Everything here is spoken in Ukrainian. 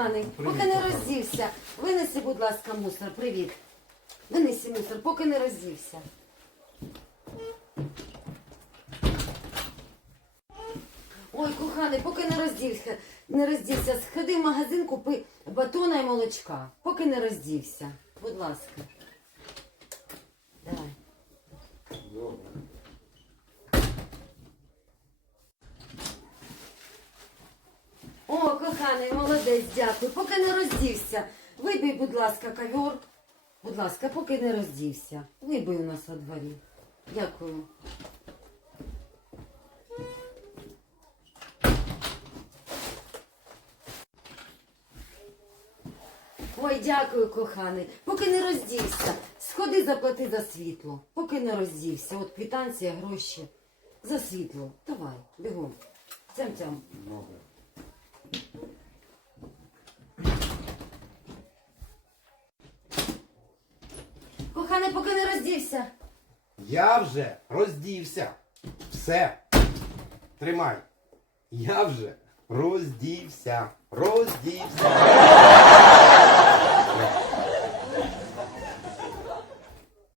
коханий, поки не роздівся. Винеси, будь ласка, мусор. Привіт. Винеси мусор, поки не роздівся. Ой, коханий, поки не роздівся, не роздівся, сходи в магазин, купи батона і молочка. Поки не роздівся. Будь ласка. Давай. Добре. О, коханий, молодець, дякую. Поки не роздівся. Вибий, будь ласка, ковер. Будь ласка, поки не роздівся. Вибий у нас у дворі. Дякую. Ой, дякую, коханий. Поки не роздівся. Сходи заплати за світло. Поки не роздівся. От квитанція, гроші. За світло. Давай, бігом. Цям-цям. Добре. Коханий, поки не роздівся. Я вже роздівся. Все. Тримай. Я вже роздівся. Роздівся.